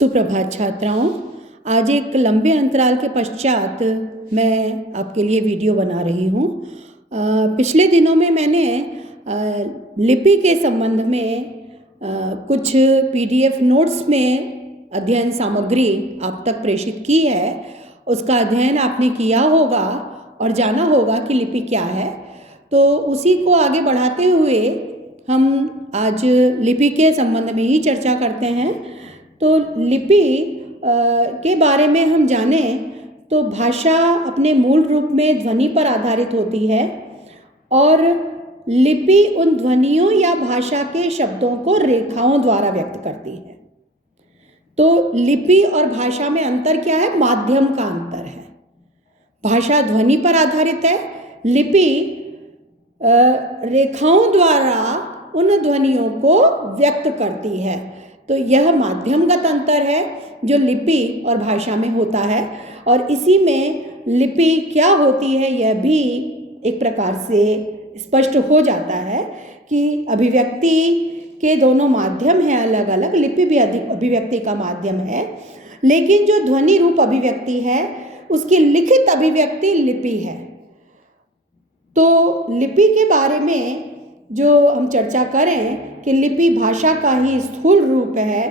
सुप्रभात छात्राओं। आज एक लंबे अंतराल के पश्चात मैं आपके लिए वीडियो बना रही हूँ। पिछले दिनों में मैंने लिपि के संबंध में कुछ पीडीएफ नोट्स में अध्ययन सामग्री आप तक प्रेषित की है। उसका अध्ययन आपने किया होगा और जाना होगा कि लिपि क्या है। तो उसी को आगे बढ़ाते हुए हम आज लिपि के संबंध में ही चर्चा करते हैं। तो लिपि के बारे में हम जानें तो भाषा अपने मूल रूप में ध्वनि पर आधारित होती है और लिपि उन ध्वनियों या भाषा के शब्दों को रेखाओं द्वारा व्यक्त करती है। तो लिपि और भाषा में अंतर क्या है? माध्यम का अंतर है। भाषा ध्वनि पर आधारित है, लिपि रेखाओं द्वारा उन ध्वनियों को व्यक्त करती है। तो यह माध्यमगत अंतर है जो लिपि और भाषा में होता है और इसी में लिपि क्या होती है यह भी एक प्रकार से स्पष्ट हो जाता है कि अभिव्यक्ति के दोनों माध्यम हैं अलग अलग। लिपि भी अभिव्यक्ति का माध्यम है, लेकिन जो ध्वनि रूप अभिव्यक्ति है उसकी लिखित अभिव्यक्ति लिपि है। तो लिपि के बारे में जो हम चर्चा करें कि लिपि भाषा का ही स्थूल रूप है।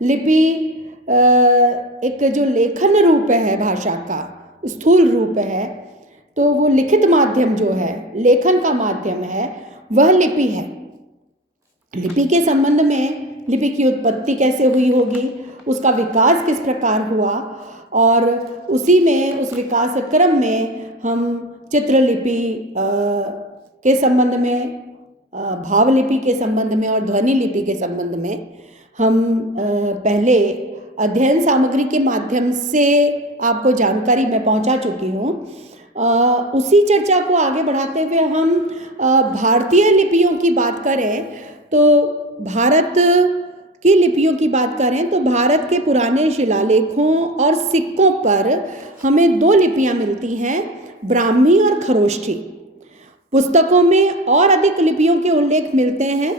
लिपि एक जो लेखन रूप है भाषा का स्थूल रूप है, तो वो लिखित माध्यम जो है, लेखन का माध्यम है, वह लिपि है। लिपि के संबंध में लिपि की उत्पत्ति कैसे हुई होगी, उसका विकास किस प्रकार हुआ और उसी में उस विकास क्रम में हम चित्रलिपि के संबंध में, भावलिपि के संबंध में और ध्वनि लिपि के संबंध में हम पहले अध्ययन सामग्री के माध्यम से आपको जानकारी मैं पहुंचा चुकी हूँ। उसी चर्चा को आगे बढ़ाते हुए हम भारतीय लिपियों की बात करें तो भारत की लिपियों की बात करें तो भारत के पुराने शिलालेखों और सिक्कों पर हमें दो लिपियाँ मिलती हैं, ब्राह्मी और खरोष्ठी। पुस्तकों में और अधिक लिपियों के उल्लेख मिलते हैं।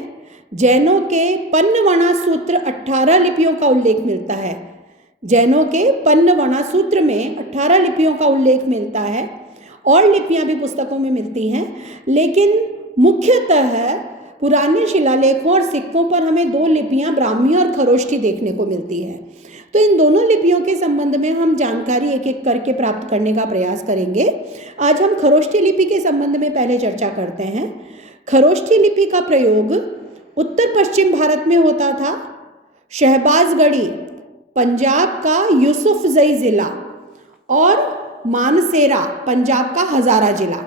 जैनों के पन्नवणा सूत्र 18 लिपियों का उल्लेख मिलता है। जैनों के पन्नवणा सूत्र में 18 लिपियों का उल्लेख मिलता है और लिपियां भी पुस्तकों में मिलती हैं, लेकिन मुख्यतः पुराने शिलालेखों और सिक्कों पर हमें दो लिपियां ब्राह्मी और खरोष्ठी देखने को मिलती है। तो इन दोनों लिपियों के संबंध में हम जानकारी एक एक करके प्राप्त करने का प्रयास करेंगे। आज हम खरोष्ठी लिपि के संबंध में पहले चर्चा करते हैं। खरोष्ठी लिपि का प्रयोग उत्तर पश्चिम भारत में होता था। शहबाजगढ़ी पंजाब का यूसुफजई जिला और मानसेरा पंजाब का हजारा जिला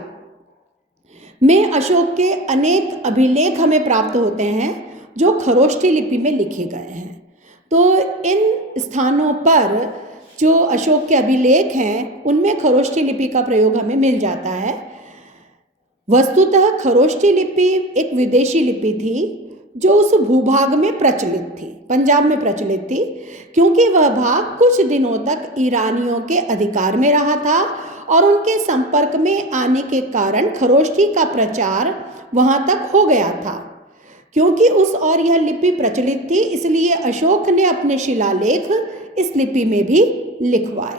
में अशोक के अनेक अभिलेख हमें प्राप्त होते हैं जो खरोष्ठी लिपि में लिखे गए हैं। तो इन स्थानों पर जो अशोक के अभिलेख हैं उनमें खरोष्ठी लिपि का प्रयोग हमें मिल जाता है। वस्तुतः खरोष्ठी लिपि एक विदेशी लिपि थी जो उस भूभाग में प्रचलित थी, पंजाब में प्रचलित थी, क्योंकि वह भाग कुछ दिनों तक ईरानियों के अधिकार में रहा था और उनके संपर्क में आने के कारण खरोष्ठी का प्रचार वहाँ तक हो गया था। क्योंकि उस और यह लिपि प्रचलित थी, इसलिए अशोक ने अपने शिलालेख इस लिपि में भी लिखवाए।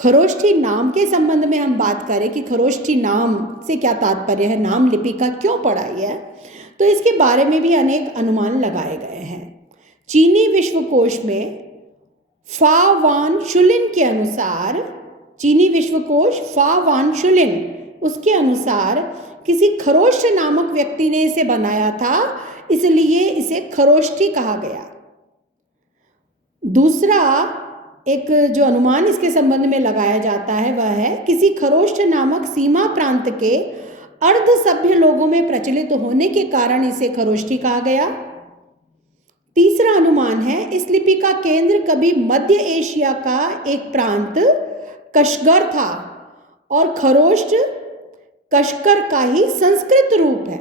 खरोष्ठी नाम के संबंध में हम बात करें कि खरोष्ठी नाम से क्या तात्पर्य है, नाम लिपि का क्यों पढ़ाई है, तो इसके बारे में भी अनेक अनुमान लगाए गए हैं। चीनी विश्वकोश में फा वान शुलिन के अनुसार, चीनी विश्वकोश फा वान शुलिन, उसके अनुसार किसी खरोष्ठ नामक व्यक्ति ने इसे बनाया था, इसलिए इसे खरोष्ठी कहा गया। दूसरा एक जो अनुमान इसके संबंध में लगाया जाता है वह है किसी खरोष्ठ नामक सीमा प्रांत के अर्ध सभ्य लोगों में प्रचलित होने के कारण इसे खरोष्ठी कहा गया। तीसरा अनुमान है इस लिपि का केंद्र कभी मध्य एशिया का एक प्रांत कशगर था और खरोष्ठ कशकर का ही संस्कृत रूप है।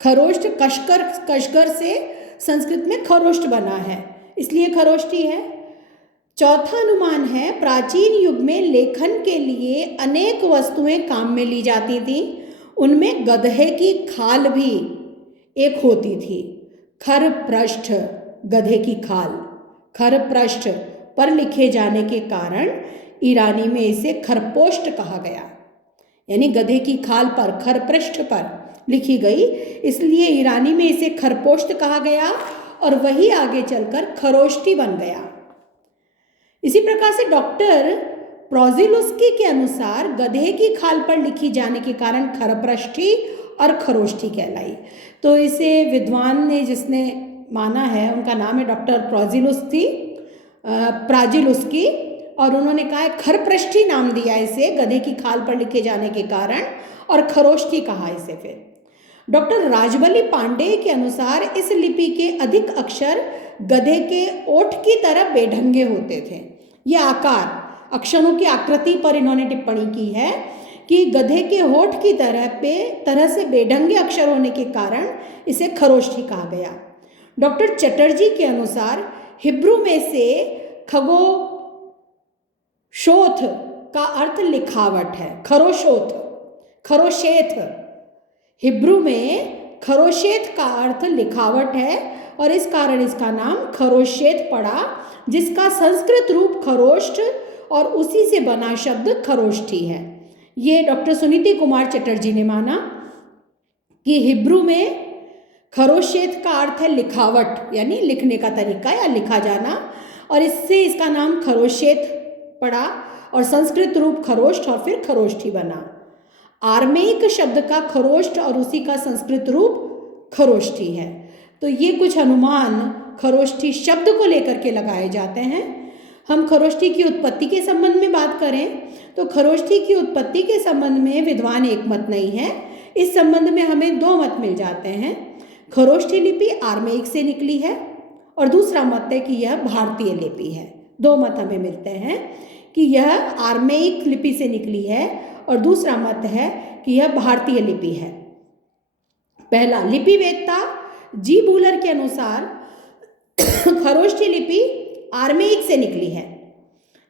खरोष्ठ कशगर से संस्कृत में खरोष्ठ बना है, इसलिए खरोष्ठी है। चौथा अनुमान है प्राचीन युग में लेखन के लिए अनेक वस्तुएं काम में ली जाती थी, उनमें गधे की खाल भी एक होती थी। खर पृष्ठ गधे की खाल, खरपृष्ठ पर लिखे जाने के कारण ईरानी में इसे खरपोष्ट कहा गया। यानी गधे की खाल पर, खरपृष्ठ पर लिखी गई, इसलिए ईरानी में इसे खरपोष्ट कहा गया और वही आगे चलकर खरोष्ठी बन गया। इसी प्रकार से डॉक्टर प्रोजिलुस्की के अनुसार गधे की खाल पर लिखी जाने के कारण खरपृष्ठी और खरोष्ठी कहलाई। तो इसे विद्वान ने जिसने माना है उनका नाम है डॉक्टर प्राजिलुस्की, और उन्होंने कहा है खरपृष्ठी नाम दिया इसे गधे की खाल पर लिखे जाने के कारण, और खरोष्ठी कहा इसे फिर। डॉक्टर राजबली पांडे के अनुसार इस लिपि के अधिक अक्षर गधे के ओठ की तरह बेढंगे होते थे। ये आकार, अक्षरों की आकृति पर इन्होंने टिप्पणी की है कि गधे के होठ की तरह से बेढंगे अक्षर होने के कारण इसे खरोष्ठी कहा गया। डॉक्टर चटर्जी के अनुसार हिब्रू में से खगोशोथ का अर्थ लिखावट है, खरोशेथ। हिब्रू में खरोशेथ का अर्थ लिखावट है और इस कारण इसका नाम खरोशेथ पड़ा, जिसका संस्कृत रूप खरोष्ठ और उसी से बना शब्द खरोष्ठी है। ये डॉक्टर सुनीति कुमार चटर्जी ने माना कि हिब्रू में खरोशेथ का अर्थ है लिखावट, यानी लिखने का तरीका या लिखा जाना, और इससे इसका नाम खरोशेथ पड़ा और संस्कृत रूप खरोष्ठ और फिर खरोष्ठी बना। आर्मेयिक शब्द का खरोष्ठ और उसी का संस्कृत रूप खरोष्ठी है। तो ये कुछ अनुमान खरोष्ठी शब्द को लेकर के लगाए जाते हैं। हम खरोष्ठी की उत्पत्ति के संबंध में बात करें तो खरोष्ठी की उत्पत्ति के संबंध में विद्वान एक मत नहीं है। इस संबंध में हमें दो मत मिल जाते हैं। खरोष्ठी लिपि आर्मेयिक से निकली है और दूसरा मत है कि यह भारतीय लिपि है। दो मत हमें मिलते हैं कि यह आर्मेयिक लिपि से निकली है और दूसरा मत है कि यह भारतीय लिपि है। पहला, लिपि वेत्ता जी बूलर के अनुसार खरोष्ठी लिपि आर्मेयिक से निकली है।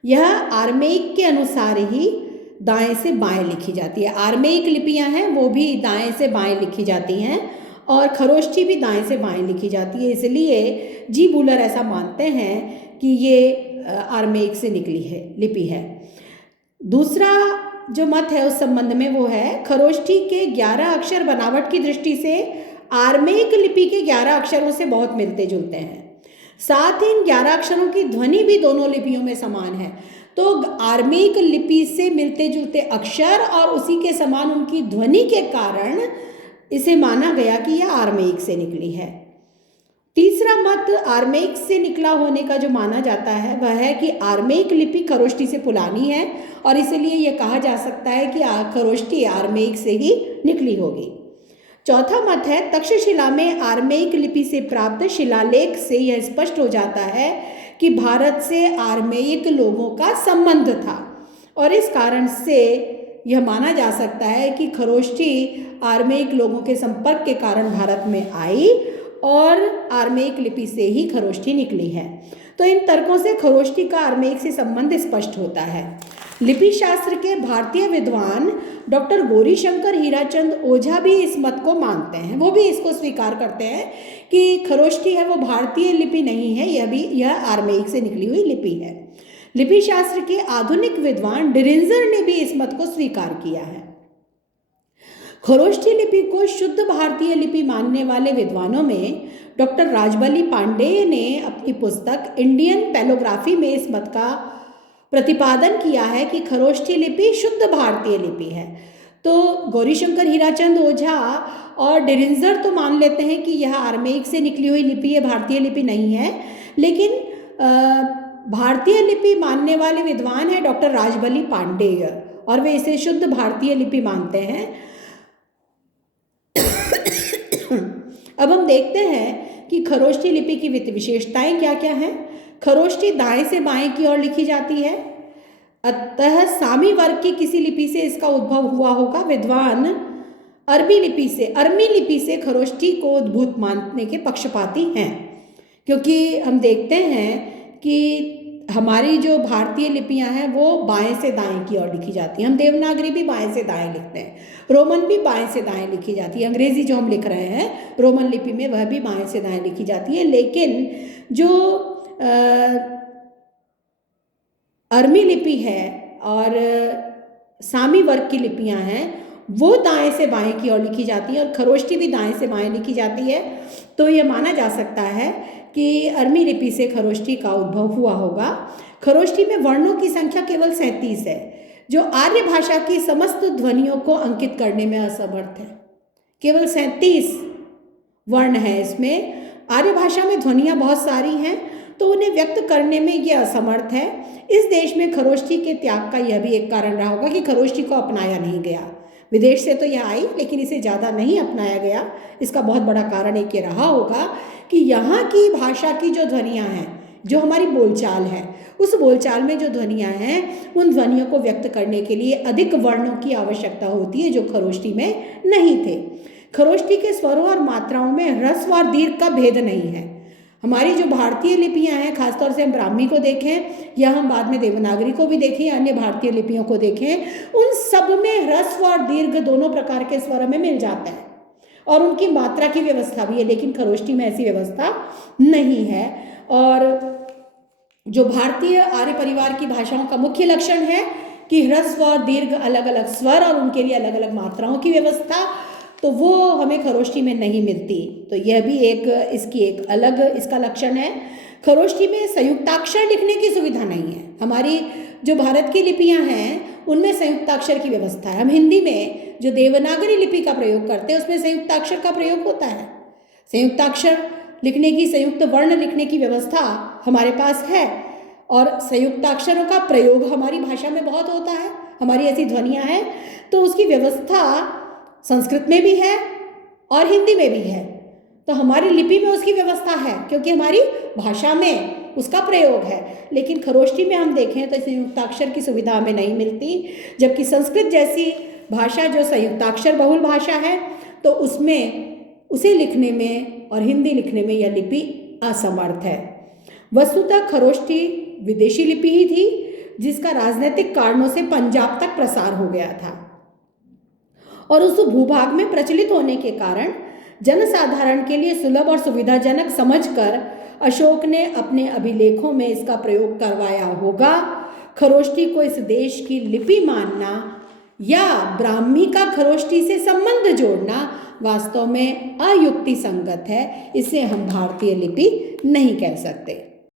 यह आर्मेयिक के अनुसार ही दाएं से बाएं लिखी जाती है। आर्मेयिक लिपियां हैं वो भी दाएं से बाएं लिखी जाती हैं और खरोष्ठी भी दाएं से बाएं लिखी जाती है। इसलिए जी बूलर ऐसा मानते हैं कि ये आर्मेयिक से निकली है लिपि है। दूसरा जो मत है उस संबंध में वो है खरोष्ठी के 11 अक्षर बनावट की दृष्टि से आर्मेयिक लिपि के 11 अक्षरों से बहुत मिलते जुलते हैं। साथ ही इन 11 अक्षरों की ध्वनि भी दोनों लिपियों में समान है। तो आर्मेयिक लिपि से मिलते जुलते अक्षर और उसी के समान उनकी ध्वनि के कारण इसे माना गया कि यह आर्मेयिक से निकली है। तीसरा मत आर्मेयिक से निकला होने का जो माना जाता है वह है कि आर्मेयिक लिपि खरोष्ठी से पुरानी है और इसलिए यह कहा जा सकता है कि खरोष्ठी आर्मेयिक से ही निकली होगी। चौथा मत है तक्षशिला में आर्मेयिक लिपि से प्राप्त शिलालेख से यह स्पष्ट हो जाता है कि भारत से आर्मेयिक लोगों का संबंध था और इस कारण से यह माना जा सकता है कि खरोष्ठी आर्मेयिक लोगों के संपर्क के कारण भारत में आई और आर्मेयिक लिपि से ही खरोष्ठी निकली है। तो इन तर्कों से खरोष्ठी का आर्मेयिक से संबंध स्पष्ट होता है। लिपि शास्त्र के भारतीय विद्वान डॉक्टर गौरीशंकर हीराचंद ओझा भी इस मत को मानते हैं। वो भी इसको स्वीकार करते हैं कि खरोष्ठी है वो भारतीय लिपि नहीं है, यह आर्मेयिक से निकली हुई लिपि है। लिपि शास्त्र के आधुनिक विद्वान डिरिंजर ने भी इस मत को स्वीकार किया है। खरोष्ठी लिपि को शुद्ध भारतीय लिपि मानने वाले विद्वानों में डॉक्टर राजबली पांडेय ने अपनी पुस्तक इंडियन पैलोग्राफी में इस मत का प्रतिपादन किया है कि खरोष्ठी लिपि शुद्ध भारतीय लिपि है। तो गौरीशंकर हीराचंद ओझा और डिरिंजर तो मान लेते हैं कि यह आर्मेयिक से निकली हुई लिपि है, भारतीय लिपि नहीं है, लेकिन भारतीय लिपि मानने वाले विद्वान है डॉक्टर राजबली पांडेय और वे इसे शुद्ध भारतीय लिपि मानते हैं। अब हम देखते हैं कि खरोष्ठी लिपि की विशेषताएं क्या क्या हैं। खरोष्ठी दाएं से बाएं की ओर लिखी जाती है, अतः सामी वर्ग की किसी लिपि से इसका उद्भव हुआ होगा। विद्वान अरबी लिपि से खरोष्ठी को उद्भूत मानने के पक्षपाती हैं, क्योंकि हम देखते हैं कि हमारी जो भारतीय लिपियां हैं वो बाएं से दाएं की ओर लिखी जाती हैं। हम देवनागरी भी बाएं से दाएं लिखते हैं, रोमन भी बाएं से दाएं लिखी जाती है। अंग्रेजी जो हम लिख रहे हैं रोमन लिपि में वह भी बाएं से दाएं लिखी जाती है। लेकिन जो अर्मी लिपि है और सामी वर्ग की लिपियां हैं वो दाएं से बाएं की ओर लिखी जाती है और खरोष्टी भी दाएं से बाएं लिखी जाती है। तो ये माना जा सकता है कि अर्मी लिपि से खरोष्टी का उद्भव हुआ होगा। खरोष्टी में वर्णों की संख्या केवल 37 है, जो आर्य भाषा की समस्त ध्वनियों को अंकित करने में असमर्थ है। केवल 37 वर्ण है इसमें। आर्य भाषा में ध्वनियाँ बहुत सारी हैं तो उन्हें व्यक्त करने में ये असमर्थ है। इस देश में खरोष्टी के त्याग का यह भी एक कारण रहा होगा कि खरोष्टी को अपनाया नहीं गया। विदेश से तो यह आई लेकिन इसे ज़्यादा नहीं अपनाया गया। इसका बहुत बड़ा कारण एक ये रहा होगा कि यहाँ की भाषा की जो ध्वनियाँ हैं, जो हमारी बोलचाल है, उस बोलचाल में जो ध्वनियाँ हैं उन ध्वनियों को व्यक्त करने के लिए अधिक वर्णों की आवश्यकता होती है जो खरोष्टी में नहीं थे। खरोष्टी के स्वरों और मात्राओं में ह्रस्व और दीर्घ का भेद नहीं है। हमारी जो भारतीय लिपियां हैं, खासतौर से हम ब्राह्मी को देखें या हम बाद में देवनागरी को भी देखें, अन्य भारतीय लिपियों को देखें, उन सब में ह्रस्व और दीर्घ दोनों प्रकार के स्वर हमें मिल जाता है और उनकी मात्रा की व्यवस्था भी है। लेकिन खरोष्टी में ऐसी व्यवस्था नहीं है। और जो भारतीय आर्य परिवार की भाषाओं का मुख्य लक्षण है कि ह्रस्व और दीर्घ अलग अलग स्वर और उनके लिए अलग अलग मात्राओं की व्यवस्था, तो वो हमें खरोष्टी में नहीं मिलती। तो यह भी एक इसकी एक अलग इसका लक्षण है। खरोष्टी में संयुक्ताक्षर लिखने की सुविधा नहीं है। हमारी जो भारत की लिपियां हैं उनमें संयुक्ताक्षर की व्यवस्था है। हम हिंदी में जो देवनागरी लिपि का प्रयोग करते हैं उसमें संयुक्ताक्षर का प्रयोग होता है। संयुक्ताक्षर लिखने की, संयुक्त वर्ण लिखने की व्यवस्था हमारे पास है और संयुक्ताक्षरों का प्रयोग हमारी भाषा में बहुत होता है। हमारी ऐसी ध्वनियाँ हैं तो उसकी व्यवस्था संस्कृत में भी है और हिंदी में भी है। तो हमारी लिपि में उसकी व्यवस्था है क्योंकि हमारी भाषा में उसका प्रयोग है। लेकिन खरोष्टी में हम देखें तो संयुक्ताक्षर की सुविधा हमें नहीं मिलती, जबकि संस्कृत जैसी भाषा जो संयुक्ताक्षर बहुल भाषा है तो उसमें उसे लिखने में और हिंदी लिखने में यह लिपि असमर्थ है। वस्तुतः खरोष्टी विदेशी लिपि ही थी जिसका राजनीतिक कारणों से पंजाब तक प्रसार हो गया था और उस भूभाग में प्रचलित होने के कारण जनसाधारण के लिए सुलभ और सुविधाजनक समझकर अशोक ने अपने अभिलेखों में इसका प्रयोग करवाया होगा। खरोष्टी को इस देश की लिपि मानना या ब्राह्मी का खरोष्टी से संबंध जोड़ना वास्तव में अयुक्ति संगत है। इसे हम भारतीय लिपि नहीं कह सकते।